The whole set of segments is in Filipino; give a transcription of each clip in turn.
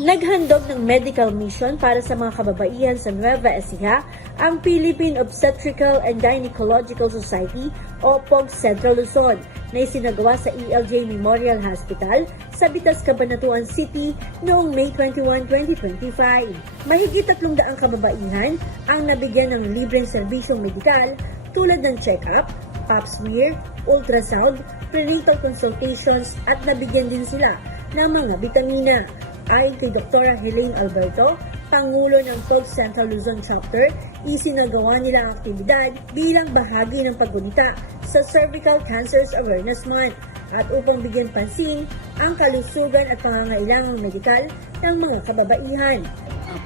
Naghandog ng medical mission para sa mga kababaihan sa Nueva Ecija ang Philippine Obstetrical and Gynecological Society o POG Central Luzon na isinagawa sa ELJ Memorial Hospital sa Bitas, Cabanatuan City noong May 21, 2025. Mahigit tatlong daang kababaihan ang nabigyan ng libreng serbisyong medikal tulad ng check-up, pap smear, ultrasound, prenatal consultations at nabigyan din sila ng mga bitamina. Ayon kay Dr. Helene Alberto, Pangulo ng POG Central Luzon Chapter, isinagawa nila ang aktibidad bilang bahagi ng paggunita sa Cervical Cancers Awareness Month at upang bigyan pansin ang kalusugan at pangangailangang medikal ng mga kababaihan.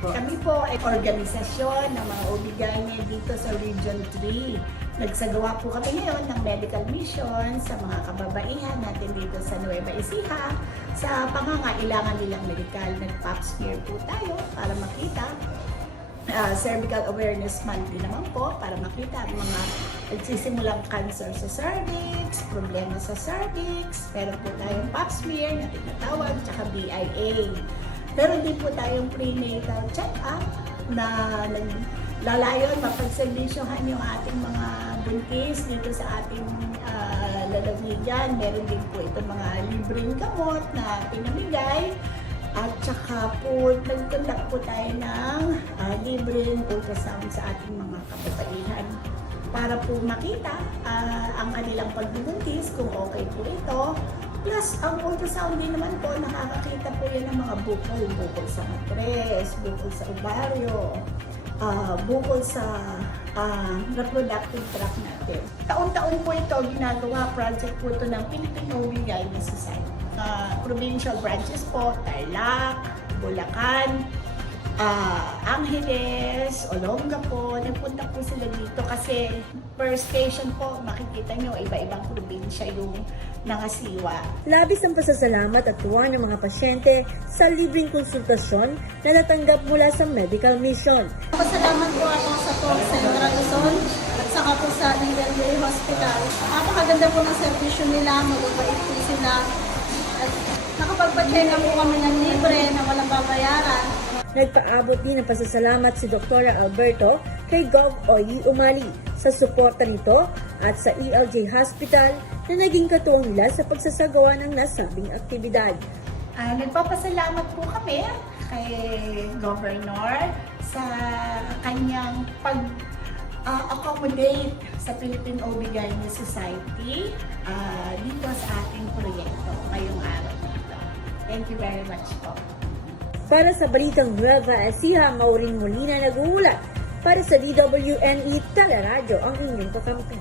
Kami po ay organisasyon ng mga OB-GYN dito sa Region 3. Nagsagawa po kami ngayon ng medical mission sa mga kababaihan natin dito sa Nueva Ecija sa pangangailangan nilang medikal. Nag-pap smear po tayo para makita. Ah, cervical awareness month din naman po para makita ang mga nagsisimulang cancer sa cervix, problema sa cervix, meron po tayong pap smear na tinatawag, tsaka BIA. Meron din po tayong prenatal check-up na naglalayon mapagservisyohan yung ating mga buntis dito sa ating uh, lalawigan. Meron din po itong mga libreng gamot na pinamigay. At saka po, nag-conduct po tayo ng ah, libreng ultrasound sa ating mga kababaihan para po makita ah, ang kanilang pagbubuntis kung okay po ito. Plus, ang ultrasound din naman po, nakakakita po yan ng mga bukol. Bukol sa matres, bukol sa ovaryo, ah, bukol sa ah, reproductive tract natin. Taon-taon po ito ginagawa, project po ito ng Philippine OB-GYN Society. Ah, provincial branches po, Tarlac, Bulacan, ah, Angeles, Olonga po, nagpunta po sila dito kasi per station po, makikita nyo, iba-ibang probinsya yung nangasiwa. Labis ang pasasalamat at tuwa ng mga pasyente sa libreng konsultasyon na natanggap mula sa medical mission. Pasalamat po ako sa POG Central Luzon at saka po sa Nivelday Hospital. Napakaganda po ng servisyo nila, mababait po sila. At nakapagpa-check up po kami ng libre na walang babayaran. Nagpaabot din ng pasasalamat si Dr. Alberto kay Gov. Oyi Umali sa suporta nito at sa ELJ Hospital na naging katuwang nila sa pagsasagawa ng nasabing aktibidad. Ah, nagpapasalamat po kami kay Governor sa kanyang pag ah, accommodate sa Philippine OB-GYN Society ah, dito sa ating proyekto ngayong araw. Thank you very much po. Para sa Balitang Nueva Ecija, Maureen Molina nag-uulat. Para sa DWNE Teleradyo, ang inyong kakampi.